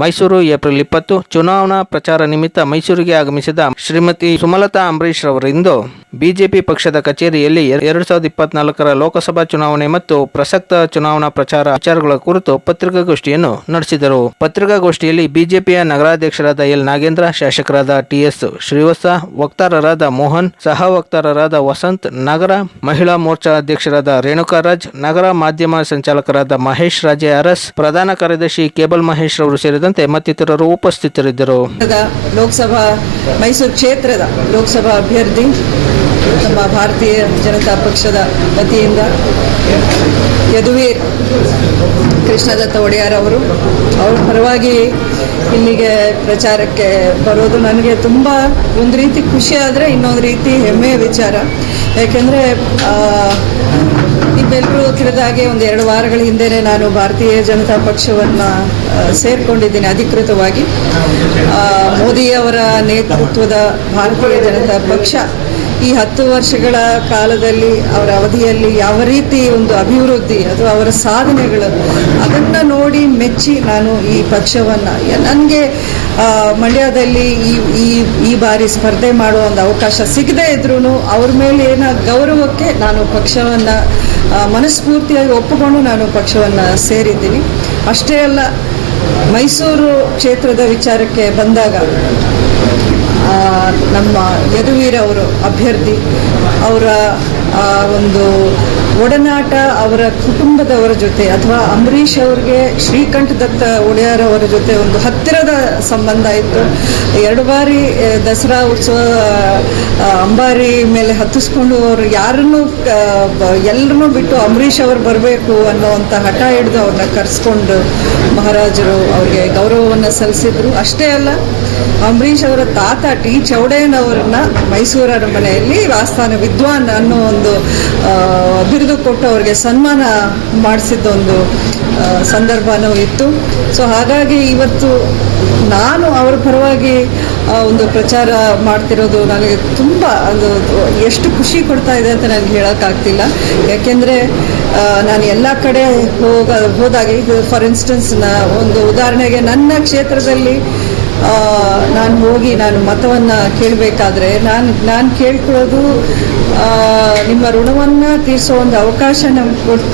Mysuru, April ಇಪ್ಪತ್ತು ಚುನಾವಣಾ ಪ್ರಚಾರ ನಿಮಿತ್ತ ಮೈಸೂರಿಗೆ ಆಗಮಿಸಿದ ಶ್ರೀಮತಿ ಸುಮಲತಾ ಅಂಬರೀಶ್ ರವರಿಂದು ಬಿಜೆಪಿ ಪಕ್ಷದ ಕಚೇರಿಯಲ್ಲಿ ಎರಡ್ ಸಾವಿರದ ಇಪ್ಪತ್ನಾಲ್ಕರ ಲೋಕಸಭಾ ಚುನಾವಣೆ ಮತ್ತು ಪ್ರಸಕ್ತ ಚುನಾವಣಾ ಪ್ರಚಾರ ವಿಚಾರಗಳ ಕುರಿತು ಪತ್ರಿಕಾಗೋಷ್ಠಿಯನ್ನು ನಡೆಸಿದರು. ಪತ್ರಿಕಾಗೋಷ್ಠಿಯಲ್ಲಿ ಬಿಜೆಪಿಯ ನಗರಾಧ್ಯಕ್ಷರಾದ ಎಲ್. ನಾಗೇಂದ್ರ, ಶಾಸಕರಾದ ಟಿಎಸ್ ಶ್ರೀವತ್ಸ, ವಕ್ತಾರರಾದ ಮೋಹನ್ ಸಹ ವಕ್ತಾರರಾದ ವಸಂತ್, ನಗರ ಮಹಿಳಾ ಮೋರ್ಚಾ ಅಧ್ಯಕ್ಷರಾದ ರೇಣುಕಾರಾಜ್ ನಗರ ಮಾಧ್ಯಮ ಸಂಚಾಲಕರಾದ ಮಹೇಶ್ ರಾಜೆ ಅರಸ್, ಪ್ರಧಾನ ಕಾರ್ಯದರ್ಶಿ ಕೇಬಲ್ ಮಹೇಶ್ ರವರು ಸೇರಿದಂತೆ ಮತ್ತಿತರರು ಉಪಸ್ಥಿತರಿದ್ದರು. ಲೋಕಸಭಾ ಮೈಸೂರು ಕ್ಷೇತ್ರದ ಲೋಕಸಭಾ ಅಭ್ಯರ್ಥಿ, ನಮ್ಮ ಭಾರತೀಯ ಜನತಾ ಪಕ್ಷದ ವತಿಯಿಂದ ಯದುವೀರ್ ಕೃಷ್ಣದತ್ತ ಒಡೆಯರ್ ಅವರು, ಅವ್ರ ಪರವಾಗಿ ಇಲ್ಲಿಗೆ ಪ್ರಚಾರಕ್ಕೆ ಬರೋದು ನನಗೆ ತುಂಬ ಒಂದು ರೀತಿ ಖುಷಿ ಆದರೆ ಇನ್ನೊಂದು ರೀತಿ ಹೆಮ್ಮೆಯ ವಿಚಾರ. ಯಾಕೆಂದರೆ ನಿಮ್ಮೆಲ್ಲರೂ ತಿಳಿದಾಗೆ ಒಂದು ಎರಡು ವಾರಗಳ ಹಿಂದೆನೇ ನಾನು ಭಾರತೀಯ ಜನತಾ ಪಕ್ಷವನ್ನು ಸೇರಿಕೊಂಡಿದ್ದೀನಿ ಅಧಿಕೃತವಾಗಿ. ಮೋದಿಯವರ ನೇತೃತ್ವದ ಭಾರತೀಯ ಜನತಾ ಪಕ್ಷ ಈ ಹತ್ತು ವರ್ಷಗಳ ಕಾಲದಲ್ಲಿ ಅವರ ಅವಧಿಯಲ್ಲಿ ಯಾವ ರೀತಿ ಒಂದು ಅಭಿವೃದ್ಧಿ ಅಥವಾ ಅವರ ಸಾಧನೆಗಳು, ಅದನ್ನು ನೋಡಿ ಮೆಚ್ಚಿ ನಾನು ಈ ಪಕ್ಷವನ್ನು. ನನಗೆ ಮಂಡ್ಯದಲ್ಲಿ ಈ ಈ ಈ ಬಾರಿ ಸ್ಪರ್ಧೆ ಮಾಡುವ ಒಂದು ಅವಕಾಶ ಸಿಗದೇ ಇದ್ರೂ ಅವ್ರ ಮೇಲೆ ಏನ ಗೌರವಕ್ಕೆ ನಾನು ಪಕ್ಷವನ್ನು ಮನಸ್ಫೂರ್ತಿಯಾಗಿ ಒಪ್ಪಿಕೊಂಡು ನಾನು ಪಕ್ಷವನ್ನು ಸೇರಿದ್ದೀನಿ. ಅಷ್ಟೇ ಅಲ್ಲ, ಮೈಸೂರು ಕ್ಷೇತ್ರದ ವಿಚಾರಕ್ಕೆ ಬಂದಾಗ ನಮ್ಮ ಯದುವೀರ್ ಅವರು ಅಭ್ಯರ್ಥಿ ಅವರ ಒಂದು ಒಡನಾಟ ಅವರ ಕುಟುಂಬದವರ ಜೊತೆ ಅಥವಾ ಅಂಬರೀಷ್ ಅವ್ರಿಗೆ ಶ್ರೀಕಂಠ ದತ್ತ ಒಡೆಯರ್ ಅವರ ಜೊತೆ ಒಂದು ಹತ್ತಿರದ ಸಂಬಂಧ ಇತ್ತು. ಎರಡು ಬಾರಿ ದಸರಾ ಉತ್ಸವ ಅಂಬಾರಿ ಮೇಲೆ ಹತ್ತಿಸ್ಕೊಂಡು ಅವರು ಯಾರನ್ನು ಎಲ್ಲರನ್ನೂ ಬಿಟ್ಟು ಅಂಬರೀಷ್ ಅವರು ಬರಬೇಕು ಅನ್ನೋವಂಥ ಹಠ ಹಿಡಿದು ಅವ್ರನ್ನ ಕರೆಸ್ಕೊಂಡು ಮಹಾರಾಜರು ಅವ್ರಿಗೆ ಗೌರವವನ್ನು ಸಲ್ಲಿಸಿದ್ರು. ಅಷ್ಟೇ ಅಲ್ಲ ಅಂಬರೀಷ್ ಅವರ ತಾತ ಟಿ ಚೌಡಯ್ಯನವರನ್ನ ಮೈಸೂರು ಅರಮನೆಯಲ್ಲಿ ಆಸ್ಥಾನ ವಿದ್ವಾನ್ ಅನ್ನೋ ಒಂದು ಆ, ಬಿರುದು ಕೊಟ್ಟು ಅವ್ರಿಗೆ ಸನ್ಮಾನ ಮಾಡಿಸಿದ್ದ ಒಂದು ಆ, ಸಂದರ್ಭನೂ ಇತ್ತು. ಸೊ ಹಾಗಾಗಿ ಇವತ್ತು ನಾನು ಅವರ ಪರವಾಗಿ ಒಂದು ಪ್ರಚಾರ ಮಾಡ್ತಿರೋದು ನನಗೆ ತುಂಬ ಅದು ಎಷ್ಟು ಖುಷಿ ಕೊಡ್ತಾ ಇದೆ ಅಂತ ನನಗೆ ಹೇಳೋಕ್ಕಾಗ್ತಿಲ್ಲ. ಯಾಕೆಂದರೆ ನಾನು ಎಲ್ಲ ಕಡೆ ಹೋಗ ಹೋದಾಗ ಫಾರ್ ಇನ್ಸ್ಟೆನ್ಸ್ನ ಒಂದು ಉದಾಹರಣೆಗೆ ನನ್ನ ಕ್ಷೇತ್ರದಲ್ಲಿ ನಾನು ಹೋಗಿ ನಾನು ಮತವನ್ನು ಕೇಳಬೇಕಾದ್ರೆ ನಾನು ನಾನು ಕೇಳ್ಕೊಳ್ಳೋದು ನಿಮ್ಮ ಋಣವನ್ನು ತೀರಿಸೋ ಒಂದು ಅವಕಾಶ ನಮ್ಗೆ ಕೊಡ್-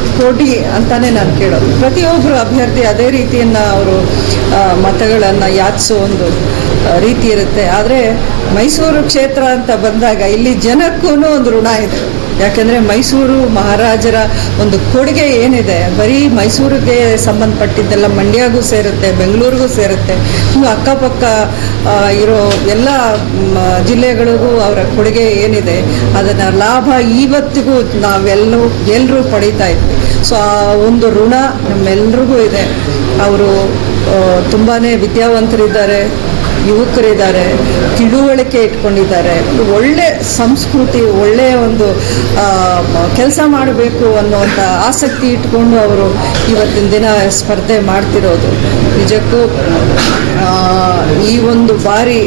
ಅಂತಾನೆ ನಾನು ಕೇಳೋದು. ಪ್ರತಿಯೊಬ್ಬರು ಅಭ್ಯರ್ಥಿ ಅದೇ ರೀತಿಯನ್ನು ಅವರು ಮತಗಳನ್ನು ಯಾಚಿಸೋ ಒಂದು ರೀತಿ ಇರುತ್ತೆ. ಆದರೆ ಮೈಸೂರು ಕ್ಷೇತ್ರ ಅಂತ ಬಂದಾಗ ಇಲ್ಲಿ ಜನಕ್ಕೂ ಒಂದು ಋಣ ಇದೆ. ಯಾಕೆಂದರೆ ಮೈಸೂರು ಮಹಾರಾಜರ ಒಂದು ಕೊಡುಗೆ ಏನಿದೆ, ಬರೀ ಮೈಸೂರಿಗೆ ಸಂಬಂಧಪಟ್ಟಿದ್ದೆಲ್ಲ ಮಂಡ್ಯಗೂ ಸೇರುತ್ತೆ, ಬೆಂಗಳೂರಿಗೂ ಸೇರುತ್ತೆ. ಅಕ್ಕಪಕ್ಕ ಇರೋ ಎಲ್ಲ ಜಿಲ್ಲೆಗಳಿಗೂ ಅವರ ಕೊಡುಗೆ ಏನಿದೆ, ಅದನ್ನು ಲಾಭ ಇವತ್ತಿಗೂ ನಾವೆಲ್ಲರೂ, ಎಲ್ಲರೂ ಪಡೀತಾ ಇದ್ವಿ. ಸೊ ಆ ಒಂದು ಋಣ ನಮ್ಮೆಲ್ರಿಗೂ ಇದೆ. ಅವರು ತುಂಬಾ ವಿದ್ಯಾವಂತರಿದ್ದಾರೆ, ಯುವಕರಿದ್ದಾರೆ, ತಿಳುವಳಿಕೆ ಇಟ್ಕೊಂಡಿದ್ದಾರೆ. ಒಂದು ಒಳ್ಳೆ ಸಂಸ್ಕೃತಿ ಒಳ್ಳೆಯ ಒಂದು ಕೆಲಸ ಮಾಡಬೇಕು ಅನ್ನುವಂಥ ಆಸಕ್ತಿ ಇಟ್ಕೊಂಡು ಅವರು ಇವತ್ತಿನ ದಿನ ಸ್ಪರ್ಧೆ ಮಾಡ್ತಿರೋದು. ನಿಜಕ್ಕೂ ಈ ಒಂದು ಬಾರಿ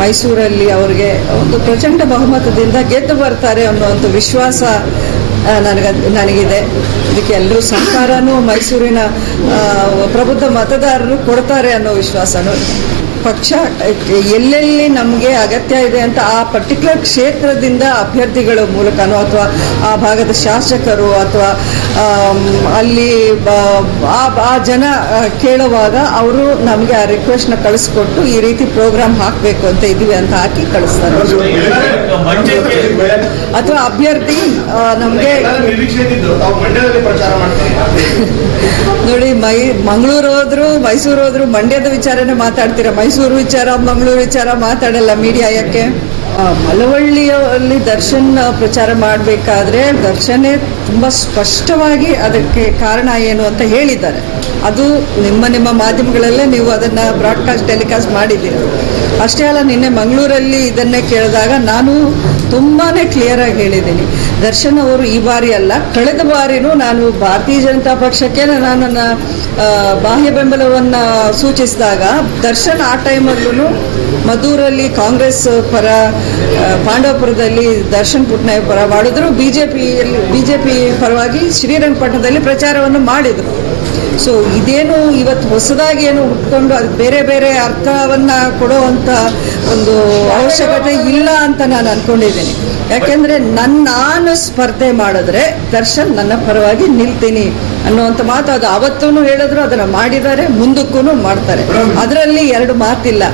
ಮೈಸೂರಲ್ಲಿ ಅವ್ರಿಗೆ ಒಂದು ಪ್ರಚಂಡ ಬಹುಮತದಿಂದ ಗೆದ್ದು ಬರ್ತಾರೆ ಅನ್ನೋ ಒಂದು ವಿಶ್ವಾಸ ನನಗ ನನಗಿದೆ ಇದಕ್ಕೆ ಎಲ್ಲರೂ ಸರ್ಕಾರನೂ ಮೈಸೂರಿನ ಪ್ರಬುದ್ಧ ಮತದಾರರು ಕೊಡ್ತಾರೆ ಅನ್ನೋ ವಿಶ್ವಾಸನೂ. ಪಕ್ಷ, ಎಲ್ಲೆಲ್ಲಿ ನಮಗೆ ಅಗತ್ಯ ಇದೆ ಅಂತ ಆ ಪರ್ಟಿಕ್ಯುಲರ್ ಕ್ಷೇತ್ರದಿಂದ ಅಭ್ಯರ್ಥಿಗಳ ಮೂಲಕನೋ ಅಥವಾ ಆ ಭಾಗದ ಶಾಸಕರು ಅಥವಾ ಅಲ್ಲಿ ಆ ಜನ ಕೇಳುವಾಗ ಅವರು ನಮಗೆ ಆ ರಿಕ್ವೆಸ್ಟ್ನ ಕಳಿಸ್ಕೊಟ್ಟು ಈ ರೀತಿ ಪ್ರೋಗ್ರಾಮ್ ಹಾಕಬೇಕು ಅಂತ ಇದೀವಿ ಅಂತ ಹಾಕಿ ಕಳಿಸ್ತಾರೆ. ಅಥವಾ ಅಭ್ಯರ್ಥಿ ನಮಗೆ ನೋಡಿ, ಮೈ, ಮಂಗಳೂರು ಹೋದ್ರು, ಮೈಸೂರು ಹೋದ್ರು, ಮಂಡ್ಯದ ವಿಚಾರನೇ ಮಾತಾಡ್ತೀರಾ? ಮೈಸೂರು ವಿಚಾರ, ಮಂಗಳೂರು ವಿಚಾರ ಮಾತಾಡಲ್ಲ ಮೀಡಿಯಾ ಯಾಕೆ? ಮಳವಳ್ಳಿಯಲ್ಲಿ ದರ್ಶನ್ ಪ್ರಚಾರ ಮಾಡಬೇಕಾದ್ರೆ ದರ್ಶನೇ ತುಂಬ ಸ್ಪಷ್ಟವಾಗಿ ಅದಕ್ಕೆ ಕಾರಣ ಏನು ಅಂತ ಹೇಳಿದ್ದಾರೆ. ಅದು ನಿಮ್ಮ ನಿಮ್ಮ ಮಾಧ್ಯಮಗಳಲ್ಲೇ ನೀವು ಅದನ್ನು ಬ್ರಾಡ್ಕಾಸ್ಟ್ ಟೆಲಿಕಾಸ್ಟ್ ಮಾಡಿದ್ದೀರಿ. ಅಷ್ಟೇ ಅಲ್ಲ, ನಿನ್ನೆ ಮಂಗಳೂರಲ್ಲಿ ಇದನ್ನೇ ಕೇಳಿದಾಗ ನಾನು ತುಂಬಾ ಕ್ಲಿಯರಾಗಿ ಹೇಳಿದ್ದೀನಿ. ದರ್ಶನ್ ಅವರು ಈ ಬಾರಿ ಅಲ್ಲ, ಕಳೆದ ಬಾರಿನೂ ನಾನು ಭಾರತೀಯ ಜನತಾ ಪಕ್ಷಕ್ಕೆ ನಾನು ಬಾಹ್ಯ ಬೆಂಬಲವನ್ನು ಸೂಚಿಸಿದಾಗ ದರ್ಶನ್ ಆ ಟೈಮಲ್ಲೂ ಮದ್ದೂರಲ್ಲಿ ಕಾಂಗ್ರೆಸ್ ಪರ ಪಾಂಡವಪುರದಲ್ಲಿ ದರ್ಶನ್ ಪುಟ್ನಾಯಕ್ ಪರ ಮಾಡಿದ್ರು. ಬಿ ಜೆ ಪರವಾಗಿ ಶ್ರೀರಂಗಪಟ್ಟಣದಲ್ಲಿ ಪ್ರಚಾರವನ್ನು ಮಾಡಿದರು. ಸೊ ಇದೇನು ಇವತ್ತು ಹೊಸದಾಗಿ ಏನು ಹುಟ್ಕೊಂಡು ಅದು ಬೇರೆ ಬೇರೆ ಅರ್ಥವನ್ನು ಕೊಡುವಂಥ ಒಂದು ಅವಶ್ಯಕತೆ ಇಲ್ಲ ಅಂತ ನಾನು ಅನ್ಕೊಂಡಿದ್ದೀನಿ. ಯಾಕೆಂದ್ರೆ ನನ್ನ ನಾನು ಸ್ಪರ್ಧೆ ಮಾಡಿದ್ರೆ ದರ್ಶನ್ ನನ್ನ ಪರವಾಗಿ ನಿಲ್ತೀನಿ ಅನ್ನುವಂಥ ಮಾತು ಅದು ಅವತ್ತೂ ಹೇಳಿದ್ರು, ಅದನ್ನ ಮಾಡಿದ್ದಾರೆ ಮುಂದಕ್ಕೂ ಮಾಡ್ತಾರೆ. ಅದರಲ್ಲಿ ಎರಡು ಮಾತಿಲ್ಲ.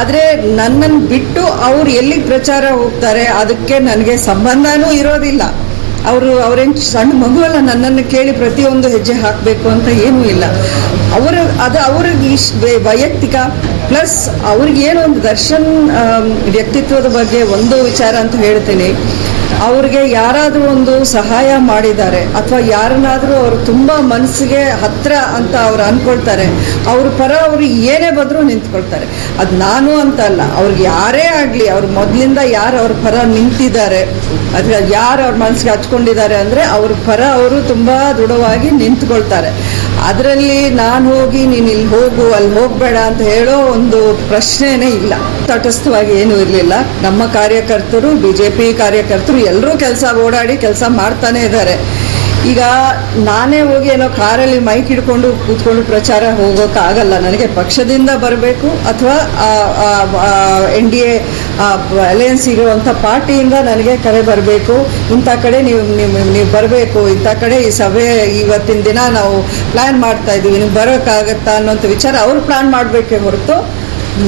ಆದರೆ ನನ್ನನ್ನು ಬಿಟ್ಟು ಅವ್ರು ಎಲ್ಲಿಗೆ ಪ್ರಚಾರ ಹೋಗ್ತಾರೆ, ಅದಕ್ಕೆ ನನಗೆ ಸಂಬಂಧನೂ ಇರೋದಿಲ್ಲ. ಅವರು, ಅವರೇನು ಸಣ್ಣ ಮಗುವಲ್ಲ ನನ್ನನ್ನು ಕೇಳಿ ಪ್ರತಿಯೊಂದು ಹೆಜ್ಜೆ ಹಾಕಬೇಕು ಅಂತ ಏನೂ ಇಲ್ಲ. ಅವರ, ಅದು ಅವ್ರಿಗೆ ಇಶ್ ವೈಯಕ್ತಿಕ, ಪ್ಲಸ್ ಅವ್ರಿಗೇನು ಒಂದು ದರ್ಶನ್ ವ್ಯಕ್ತಿತ್ವದ ಬಗ್ಗೆ ಒಂದು ವಿಚಾರ ಅಂತ ಹೇಳ್ತೀನಿ ಅವ್ರಿಗೆ ಯಾರಾದರೂ ಒಂದು ಸಹಾಯ ಮಾಡಿದ್ದಾರೆ ಅಥವಾ ಯಾರನ್ನಾದರೂ ಅವರು ತುಂಬ ಮನಸ್ಸಿಗೆ ಹತ್ರ ಅಂತ ಅವ್ರು ಅಂದ್ಕೊಳ್ತಾರೆ ಅವ್ರ ಪರ ಅವರು ಏನೇ ಬಂದರೂ ನಿಂತ್ಕೊಳ್ತಾರೆ. ಅದು ನಾನು ಅಂತ ಅಲ್ಲ ಅವ್ರಿಗೆ ಯಾರೇ ಆಗಲಿ, ಅವ್ರು ಮೊದಲಿಂದ ಯಾರು ಅವ್ರ ಪರ ನಿಂತಿದ್ದಾರೆ ಅಥವಾ ಯಾರು ಅವ್ರ ಮನಸ್ಸಿಗೆ ಹಚ್ಕೊಂಡಿದ್ದಾರೆ ಅಂದರೆ ಅವ್ರ ಪರ ಅವರು ತುಂಬ ದೃಢವಾಗಿ ನಿಂತ್ಕೊಳ್ತಾರೆ. ಅದರಲ್ಲಿ ನಾನು ಹೋಗಿ, ನೀನು ಇಲ್ಲಿ ಹೋಗು ಅಲ್ಲಿ ಹೋಗಬೇಡ ಅಂತ ಹೇಳೋ ಒಂದು ಪ್ರಶ್ನೆನೇ ಇಲ್ಲ. ತಟಸ್ಥವಾಗಿ ಏನೂ ಇರಲಿಲ್ಲ. ನಮ್ಮ ಕಾರ್ಯಕರ್ತರು ಬಿ ಜೆ ಪಿ ಕಾರ್ಯಕರ್ತರು ಎಲ್ಲರೂ ಕೆಲಸ ಓಡಾಡಿ ಕೆಲಸ ಮಾಡ್ತಾನೆ ಇದ್ದಾರೆ. ಈಗ ನಾನೇ ಹೋಗಿ ಏನೋ ಕಾರಲ್ಲಿ ಮೈಕ್ ಹಿಡ್ಕೊಂಡು ಕೂತ್ಕೊಂಡು ಪ್ರಚಾರ ಹೋಗೋಕ್ಕಾಗಲ್ಲ. ನನಗೆ ಪಕ್ಷದಿಂದ ಬರಬೇಕು ಅಥವಾ ಎನ್ ಡಿ ಎ ಅಲಯನ್ಸ್ ಇರುವಂಥ ಪಾರ್ಟಿಯಿಂದ ನನಗೆ ಕರೆ ಬರಬೇಕು. ಇಂಥ ಕಡೆ ನೀವು ನೀವು ನೀವು ಬರಬೇಕು. ಇಂಥ ಕಡೆ ಈ ಸಭೆ ಇವತ್ತಿನ ದಿನ ನಾವು ಪ್ಲ್ಯಾನ್ ಮಾಡ್ತಾ ಇದ್ದೀವಿ. ನೀವು ಬರೋಕ್ಕಾಗತ್ತಾ ಅನ್ನೋಂಥ ವಿಚಾರ ಅವ್ರು ಪ್ಲ್ಯಾನ್ ಮಾಡಬೇಕೇ ಹೊರತು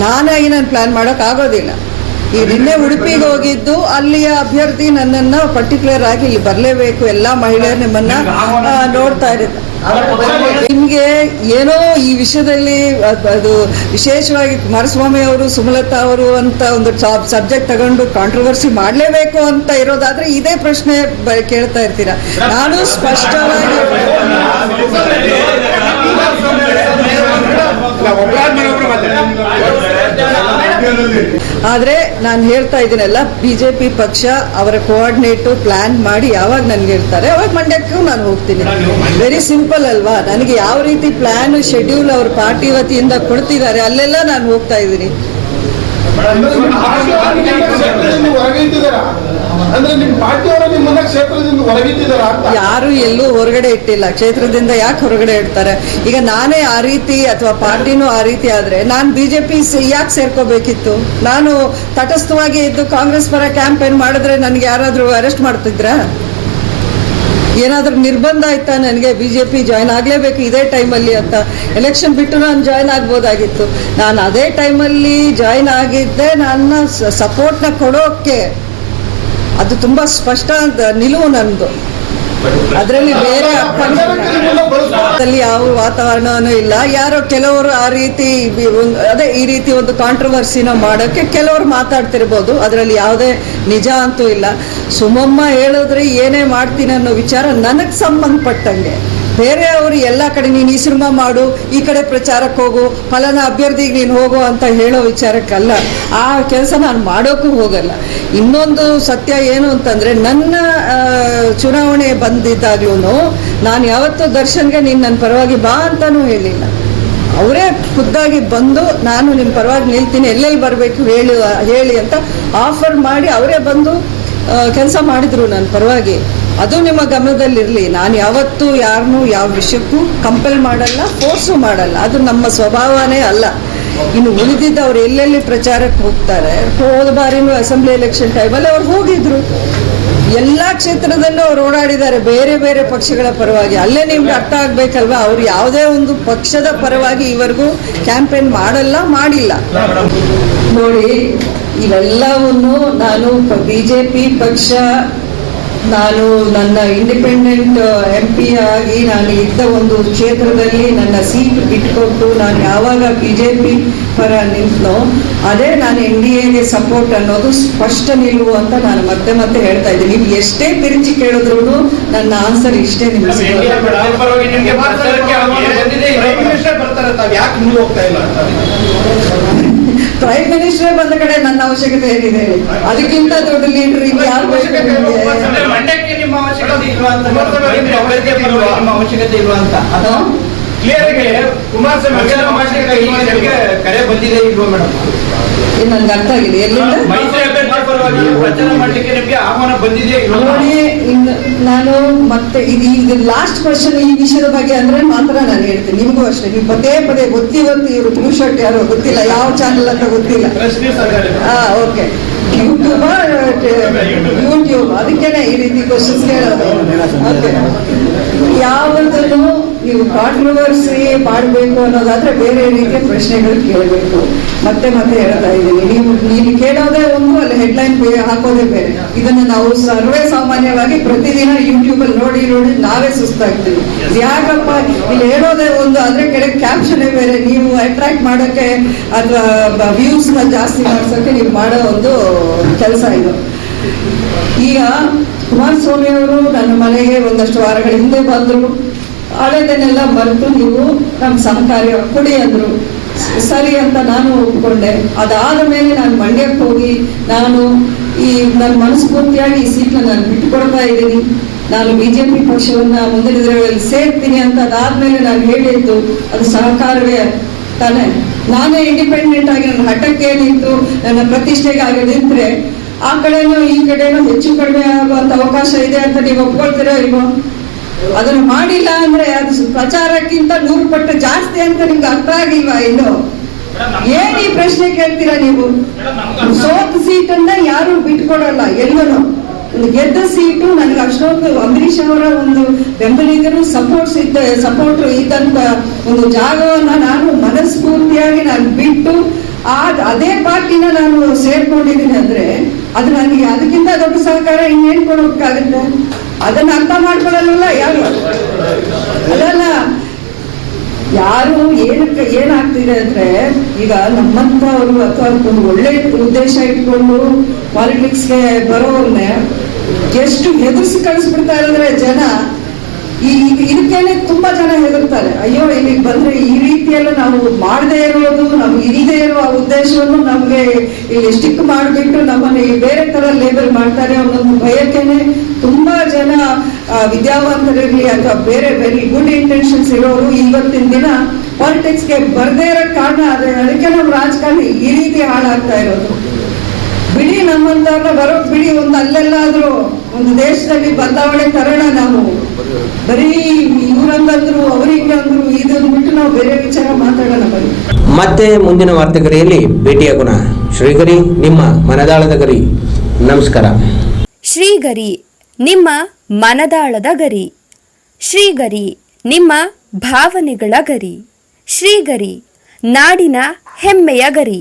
ನಾನಾಗಿ ನಾನು ಪ್ಲ್ಯಾನ್ ಮಾಡೋಕ್ಕಾಗೋದಿಲ್ಲ. ಈಗ ನಿನ್ನೆ ಉಡುಪಿಗೆ ಹೋಗಿದ್ದು, ಅಲ್ಲಿಯ ಅಭ್ಯರ್ಥಿ ನನ್ನನ್ನ ಪರ್ಟಿಕ್ಯುಲರ್ ಆಗಿ ಇಲ್ಲಿ ಬರಲೇಬೇಕು. ಎಲ್ಲಾ ಮಹಿಳೆಯರು ನಿಮ್ಮನ್ನ ನೋಡ್ತಾ ಇರುತ್ತೆ ನಿಮ್ಗೆ ಏನೋ ಈ ವಿಷಯದಲ್ಲಿ ಅದು ವಿಶೇಷವಾಗಿ ಕುಮಾರಸ್ವಾಮಿ ಅವರು, ಸುಮಲತಾ ಅವರು ಅಂತ ಒಂದು ಸಬ್ಜೆಕ್ಟ್ ತಗೊಂಡು ಕಾಂಟ್ರವರ್ಸಿ ಮಾಡಲೇಬೇಕು ಅಂತ ಇರೋದಾದ್ರೆ ಇದೇ ಪ್ರಶ್ನೆ ಕೇಳ್ತಾ ಇರ್ತೀರಾ? ನಾನು ಸ್ಪಷ್ಟವಾಗಿ ಆದರೆ ನಾನು ಹೇಳ್ತಾ ಇದ್ದೀನಲ್ಲ ಬಿ ಜೆ ಪಿ ಪಕ್ಷ ಅವರ ಕೋಆರ್ಡಿನೇಟು ಪ್ಲಾನ್ ಮಾಡಿ ಯಾವಾಗ ನನಗೆ ಹೇಳ್ತಾರೆ ಅವಾಗ ಮಂಡ್ಯಕ್ಕೂ ನಾನು ಹೋಗ್ತೀನಿ ವೆರಿ ಸಿಂಪಲ್ ಅಲ್ವಾ ನನಗೆ ಯಾವ ರೀತಿ ಪ್ಲಾನ್ ಶೆಡ್ಯೂಲ್ ಅವ್ರ ಪಾರ್ಟಿ ವತಿಯಿಂದ ಕೊಡ್ತಿದ್ದಾರೆ ಅಲ್ಲೆಲ್ಲ ನಾನು ಹೋಗ್ತಾ ಇದ್ದೀನಿ ಯಾರು ಎಲ್ಲೂ ಹೊರಗಡೆ ಇಟ್ಟಿಲ್ಲ. ಕ್ಷೇತ್ರದಿಂದ ಯಾಕೆ ಹೊರಗಡೆ ಇಡ್ತಾರೆ? ಈಗ ನಾನೇ ಆ ರೀತಿ ಅಥವಾ ಪಾರ್ಟಿನೂ ಆ ರೀತಿ ಆದ್ರೆ ನಾನು ಬಿಜೆಪಿ ಯಾಕೆ ಸೇರ್ಕೋಬೇಕಿತ್ತು? ನಾನು ತಟಸ್ಥವಾಗಿ ಇದ್ದು ಕಾಂಗ್ರೆಸ್ ಪರ ಕ್ಯಾಂಪೇನ್ ಮಾಡಿದ್ರೆ ನನಗೆ ಯಾರಾದರೂ ಅರೆಸ್ಟ್ ಮಾಡ್ತಿದ್ರಾ? ಏನಾದರೂ ನಿರ್ಬಂಧ ಆಯ್ತಾ ನನಗೆ ಬಿ ಜೆ ಪಿ ಜಾಯ್ನ್ ಆಗಲೇಬೇಕು ಇದೇ ಟೈಮಲ್ಲಿ ಅಂತ? ಎಲೆಕ್ಷನ್ ಬಿಟ್ಟು ನಾನು ಜಾಯ್ನ್ ಆಗ್ಬೋದಾಗಿತ್ತು. ನಾನು ಅದೇ ಟೈಮಲ್ಲಿ ಜಾಯ್ನ್ ಆಗಿದ್ದೆ ನನ್ನ ಸಪೋರ್ಟ್ನ ಕೊಡೋಕ್ಕೆ ಅದು ತುಂಬ ಸ್ಪಷ್ಟ ನಿಲುವು ನಂದು ಅದರಲ್ಲಿ ಬೇರೆ ಅಲ್ಲಿ ಯಾವ ವಾತಾವರಣನೂ ಇಲ್ಲ. ಯಾರೋ ಕೆಲವರು ಆ ರೀತಿ ಅದೇ ಈ ರೀತಿ ಒಂದು ಕಾಂಟ್ರವರ್ಸಿನ ಮಾಡೋಕ್ಕೆ ಕೆಲವರು ಮಾತಾಡ್ತಿರ್ಬೋದು. ಅದರಲ್ಲಿ ಯಾವುದೇ ನಿಜ ಅಂತೂ ಇಲ್ಲ. ಸುಮಮ್ಮ ಹೇಳಿದ್ರೆ ಏನೇ ಮಾಡ್ತೀನಿ ಅನ್ನೋ ವಿಚಾರ ನನಗೆ ಸಂಬಂಧಪಟ್ಟಂಗೆ. ಬೇರೆಯವರು ಎಲ್ಲ ಕಡೆ ನೀನು ಈ ಸಿನಿಮಾ ಮಾಡು, ಈ ಕಡೆ ಪ್ರಚಾರಕ್ಕೆ ಹೋಗು, ಫಲನ ಅಭ್ಯರ್ಥಿಗೆ ನೀನು ಹೋಗು ಅಂತ ಹೇಳೋ ವಿಚಾರಕ್ಕಲ್ಲ. ಆ ಕೆಲಸ ನಾನು ಮಾಡೋಕ್ಕೂ ಹೋಗಲ್ಲ. ಇನ್ನೊಂದು ಸತ್ಯ ಏನು ಅಂತಂದರೆ, ನನ್ನ ಚುನಾವಣೆ ಬಂದಿದ್ದಾಗ್ಲೂ ನಾನು ಯಾವತ್ತೂ ದರ್ಶನ್ಗೆ ನೀನು ನನ್ನ ಪರವಾಗಿ ಬಾ ಅಂತಲೂ ಹೇಳಿಲ್ಲ. ಅವರೇ ಖುದ್ದಾಗಿ ಬಂದು ನಾನು ನಿಮ್ಮ ಪರವಾಗಿ ನಿಲ್ತೀನಿ, ಎಲ್ಲೆಲ್ಲಿ ಬರಬೇಕು ಹೇಳಿ ಹೇಳಿ ಅಂತ ಆಫರ್ ಮಾಡಿ ಅವರೇ ಬಂದು ಕೆಲಸ ಮಾಡಿದರು ನನ್ನ ಪರವಾಗಿ. ಅದು ನಿಮ್ಮ ಗಮನದಲ್ಲಿರಲಿ. ನಾನು ಯಾವತ್ತೂ ಯಾರನ್ನೂ ಯಾವ ವಿಷಯಕ್ಕೂ ಕಂಪೆಲ್ ಮಾಡಲ್ಲ ಫೋರ್ಸು ಮಾಡಲ್ಲ. ಅದು ನಮ್ಮ ಸ್ವಭಾವನೇ ಅಲ್ಲ. ಇನ್ನು ಉಳಿದಿದ್ದ ಅವ್ರು ಎಲ್ಲೆಲ್ಲಿ ಪ್ರಚಾರಕ್ಕೆ ಹೋಗ್ತಾರೆ, ಹೋದ ಬಾರಿನೂ ಅಸೆಂಬ್ಲಿ ಎಲೆಕ್ಷನ್ ಟೈಮಲ್ಲಿ ಅವ್ರು ಹೋಗಿದ್ರು. ಎಲ್ಲ ಕ್ಷೇತ್ರದಲ್ಲೂ ಅವ್ರು ಓಡಾಡಿದ್ದಾರೆ. ಬೇರೆ ಬೇರೆ ಪಕ್ಷಗಳ ಪರವಾಗಿ. ಅಲ್ಲೇ ನಿಮ್ಗೆ ಅರ್ಥ ಆಗ್ಬೇಕಲ್ವಾ? ಅವ್ರು ಯಾವುದೇ ಒಂದು ಪಕ್ಷದ ಪರವಾಗಿ ಇವರೆಗೂ ಕ್ಯಾಂಪೇನ್ ಮಾಡಲ್ಲ, ಮಾಡಿಲ್ಲ. ನೋಡಿ, ಇವೆಲ್ಲವನ್ನು ನಾನು ಬಿ ಜೆ ಪಿ ಪಕ್ಷ ನಾನು ನನ್ನ ಇಂಡಿಪೆಂಡೆಂಟ್ ಎಂ ಪಿ ಆಗಿ ನಾನು ಇದ್ದ ಒಂದು ಕ್ಷೇತ್ರದಲ್ಲಿ ನನ್ನ ಸೀಟ್ ಬಿಟ್ಕೊಟ್ಟು ನಾನು ಯಾವಾಗ ಬಿ ಜೆ ಪಿ ಪರ ನಿಂತನೋ ಅದೇ ನಾನು ಎನ್ ಡಿ ಎಗೆ ಸಪೋರ್ಟ್ ಅನ್ನೋದು ಸ್ಪಷ್ಟ ನಿಲುವು ಅಂತ ನಾನು ಮತ್ತೆ ಮತ್ತೆ ಹೇಳ್ತಾ ಇದ್ದೀನಿ. ನೀವು ಎಷ್ಟೇ ತಿರುಚಿ ಕೇಳಿದ್ರು ನನ್ನ ಆನ್ಸರ್ ಇಷ್ಟೇ ನಿಮ್ಗೆ. ಪ್ರೈಮ್ ಮಿನಿಸ್ಟರ್ ಬಂದ ಕಡೆ ನನ್ನ ಅವಶ್ಯಕತೆ ಏನಿದೆ? ಅದಕ್ಕಿಂತ ದೊಡ್ಡ ಲೀಡರ್ ಇಲ್ಲಿ ಯಾರು? ಮಂಡ್ಯಕ್ಕೆ ನಿಮ್ಮ ಅವಶ್ಯಕತೆ ಇಲ್ವಾ ಅಂತ ನಿಮ್ಮ ಅವಶ್ಯಕತೆ ಇಲ್ವಾ? ಅಂತ. ಅದು ಕ್ಲಿಯರ್ ಆಗಿ ಕುಮಾರಸ್ವಾಮಿ ಕರೆ ಬಂದಿದೆ ಇಲ್ವಾ ಮೇಡಮ್? ನನ್ಗೆ ಅರ್ಥ ಆಗಿದೆ. ಎಲ್ಲಿಂದ? ಪ್ರಚಾರ ಮಾಡ್ಲಿಕ್ಕೆ ನಿಮ್ಗೆ ಆಹ್ವಾನ ನಾನು ಮತ್ತೆ ಇದು ಇದು ಲಾಸ್ಟ್ ಕ್ವಶನ್ ಈ ವಿಷಯದ ಬಗ್ಗೆ ಅಂದ್ರೆ ಮಾತ್ರ ನಾನು ಹೇಳ್ತೀನಿ. ನಿಮಗೂ ಅಷ್ಟೇ. ನೀವು ಪದೇ ಪದೇ ಗೊತ್ತಿ ಗೊತ್ತಿ ಇವರು ಬ್ಲೂ ಶರ್ಟ್ ಯಾರೋ ಗೊತ್ತಿಲ್ಲ. ಯಾವ ಚಾನಲ್ ಅಂತ ಗೊತ್ತಿಲ್ಲ. ಹಾ ಓಕೆ ಯೂಟ್ಯೂಬ್ ಯೂಟ್ಯೂಬ್ ಅದಕ್ಕೇನೆ ಈ ರೀತಿ ಕ್ವಶನ್ಸ್ ಕೇಳೋದು. ಯಾವುದನ್ನು ನೀವು ಕಾಂಟ್ರವರ್ಸಿ ಮಾಡಬೇಕು ಅನ್ನೋದಾದ್ರೆ ಬೇರೆ ರೀತಿಯ ಪ್ರಶ್ನೆಗಳು ಕೇಳಬೇಕು. ಮತ್ತೆ ಮತ್ತೆ ಹೇಳ್ತಾ ಇದ್ದೀನಿ. ನೀವು ನೀವು ಕೇಳೋದೇ ಒಂದು, ಅಲ್ಲಿ ಹೆಡ್ಲೈನ್ ಹಾಕೋದೇ ಬೇರೆ. ಇದನ್ನ ನಾವು ಸರ್ವೇ ಸಾಮಾನ್ಯವಾಗಿ ಪ್ರತಿದಿನ ಯೂಟ್ಯೂಬ್ ಅಲ್ಲಿ ನೋಡಿ ನೋಡಿ ನಾವೇ ಸುಸ್ತಾಗ್ತೀವಿ ಯಾಕಪ್ಪ? ಇಲ್ಲಿ ಹೇಳೋದೇ ಒಂದು, ಆದ್ರೆ ಕೆಳಗೆ ಕ್ಯಾಪ್ಷನ್ ಬೇರೆ. ನೀವು ಅಟ್ರಾಕ್ಟ್ ಮಾಡೋಕೆ ಅಥವಾ ವ್ಯೂಸ್ನ ಜಾಸ್ತಿ ಮಾಡ್ಸೋಕೆ ನೀವು ಮಾಡೋ ಒಂದು ಕೆಲಸ ಇದು. ಈಗ ಕುಮಾರಸ್ವಾಮಿ ಅವರು ನನ್ನ ಮನೆಗೆ ಒಂದಷ್ಟು ವಾರಗಳ ಹಿಂದೆ ಬಂದರು. ಹಳೆದನ್ನೆಲ್ಲ ಮರೆತು ನೀವು ನಮ್ಮ ಸಹಕಾರ್ಯ ಕೊಡಿ ಅಂದ್ರು. ಸರಿ ಅಂತ ನಾನು ಒಪ್ಕೊಂಡೆ. ಅದಾದ ಮೇಲೆ ನಾನು ಮಂಡ್ಯಕ್ಕೆ ಹೋಗಿ ನಾನು ಈ ನನ್ನ ಮನಸ್ಫೂರ್ತಿಯಾಗಿ ಈ ಸೀಟ್ನ ನಾನು ಬಿಟ್ಟುಕೊಡ್ತಾ ಇದ್ದೀನಿ. ನಾನು ಬಿಜೆಪಿ ಪಕ್ಷವನ್ನ ಮುಂದಿನ ದಿನಗಳಲ್ಲಿ ಸೇರ್ತೀನಿ ಅಂತ ಅದಾದ್ಮೇಲೆ ನಾನು ಹೇಳಿದ್ದು ಅದು ಸಹಕಾರವೇ ತಾನೆ. ನಾನೇ ಇಂಡಿಪೆಂಡೆಂಟ್ ಆಗಿ ನನ್ನ ಹಠಕ್ಕೆ ನಿಂತು ನನ್ನ ಪ್ರತಿಷ್ಠೆಗಾಗಿ ನಿಂತ್ರೆ, ಆ ಕಡೆನೂ ಈ ಕಡೆನೂ ಹೆಚ್ಚು ಕಡಿಮೆ ಆಗುವಂತ ಅವಕಾಶ ಇದೆ ಅಂತ ನೀವು ಒಪ್ಕೊಳ್ತೀರೋ ಇಲ್ವೋ? ಅದನ್ನು ಮಾಡಿಲ್ಲ ಅಂದ್ರೆ ಅದು ಪ್ರಚಾರಕ್ಕಿಂತ ನೂರು ಪಟ್ಟು ಜಾಸ್ತಿ ಅಂತ ನಿಮ್ಗೆ ಅರ್ಥ ಆಗಿಲ್ವಾ ಇನ್ನು? ಏನ್ ಈ ಪ್ರಶ್ನೆ ಕೇಳ್ತೀರಾ ನೀವು? ಸೋತ ಸೀಟನ್ನ ಯಾರು ಬಿಟ್ಕೊಡಲ್ಲ, ಎಲ್ಲನೂ. ಗೆದ್ದ ಸೀಟು ನನಗೆ ಅಷ್ಟೊಂದು ಅಂಬರೀಷ್ ಅವರ ಒಂದು ಬೆಂಬಲಿಗರು ಸಪೋರ್ಟ್ಸ್ ಇದ್ದ ಸಪೋರ್ಟ್ ಇದ್ದಂತ ಒಂದು ಜಾಗವನ್ನ ನಾನು ಮನಸ್ಫೂರ್ತಿಯಾಗಿ ನಾನು ಬಿಟ್ಟು ಆ ಅದೇ ಪಾರ್ಟಿನ ನಾನು ಸೇರ್ಕೊಂಡಿದ್ದೀನಿ ಅಂದ್ರೆ ಅದು ನನಗೆ ಅದಕ್ಕಿಂತ ದೊಡ್ಡ ಸಹಕಾರ ಇನ್ನೇನ್ ಕೊಡೋಕ್ಕಾಗುತ್ತೆ ಅದನ್ನ ಅರ್ಥ ಮಾಡ್ಕೊಳ್ಳಲ್ಲ ಯಾರು? ಅದಲ್ಲ ಯಾರು ಏನಕ್ಕೆ ಏನಾಗ್ತಿದೆ ಅಂದ್ರೆ, ಈಗ ನಮ್ಮಂತವರು ಅಥವಾ ಒಂದು ಒಳ್ಳೆ ಉದ್ದೇಶ ಇಟ್ಕೊಂಡು ಪಾಲಿಟಿಕ್ಸ್ಗೆ ಬರೋವ್ರನ್ನೇ ಎಷ್ಟು ಹೆದರ್ಸಿ ಕಳಿಸ್ಬಿಡ್ತಾ ಇರೋದ್ರೆ ಜನ ಈ ಇದಕ್ಕೇನೆ ತುಂಬಾ ಜನ ಹೆದರ್ತಾರೆ ಅಯ್ಯೋ, ಇಲ್ಲಿಗೆ ಬಂದ್ರೆ ಈ ರೀತಿಯೆಲ್ಲ ನಾವು ಮಾಡದೇ ಇರೋದು, ನಮ್ಗೆ ಇಲ್ಲದೆ ಇರುವ ಉದ್ದೇಶವನ್ನು ನಮ್ಗೆ ಇಲ್ಲಿ ಸ್ಟಿಕ್ ಮಾಡಿಬಿಟ್ಟು ನಮ್ಮನ್ನ ಬೇರೆ ತರ ಲೇಬಲ್ ಮಾಡ್ತಾರೆ ಅನ್ನೋದು ಭಯಕ್ಕೇನೆ ತುಂಬಾ ಜನ ವಿದ್ಯಾವಂತರಿರ್ಲಿ ಅಥವಾ ಬೇರೆ ವೆರಿ ಗುಡ್ ಇಂಟೆನ್ಷನ್ಸ್ ಇರೋರು ಇವತ್ತಿನ ದಿನ ಪಾಲಿಟಿಕ್ಸ್ಗೆ ಬರ್ದೇ ಇರೋ ಕಾರಣ ಅದಕ್ಕೆ ನಮ್ಮ ರಾಜಕಾರಣಿ ಈ ರೀತಿ ಹಾಳಾಗ್ತಾ ಇರೋದು. ನಮ್ಮಂತವ್ರನ್ನ ಬರೋಕ್ ಬಿಡಿ ಒಂದು ಅಲ್ಲೆಲ್ಲಾದ್ರೂ ಒಂದು ದೇಶದಲ್ಲಿ ಬದಲಾವಣೆ ತರೋಣ ನಾವು. ಬರೀ ಇವ್ರಂಗಂದ್ರು ಅವ್ರಿಂಗಂದ್ರು ಇದನ್ನು ಬಿಟ್ಟು ನಾವು ಬೇರೆ ವಿಚಾರ ಮಾತಾಡೋಣ ಬರೀ ಮತ್ತೆ ಮುಂದಿನ ವಾರ್ತೆಗರಿಯಲ್ಲಿ ಭೇಟಿಯಾಗೋಣ ಶ್ರೀಗರಿ ನಿಮ್ಮ ಮನದಾಳದ ಗರಿ. ನಮಸ್ಕಾರ. ಶ್ರೀಗರಿ ನಿಮ್ಮ ಮನದಾಳದ ಗರಿ. ಶ್ರೀಗರಿ ನಿಮ್ಮ ಭಾವನೆಗಳ ಗರಿ. ಶ್ರೀಗರಿ ನಾಡಿನ ಹೆಮ್ಮೆಯ ಗರಿ.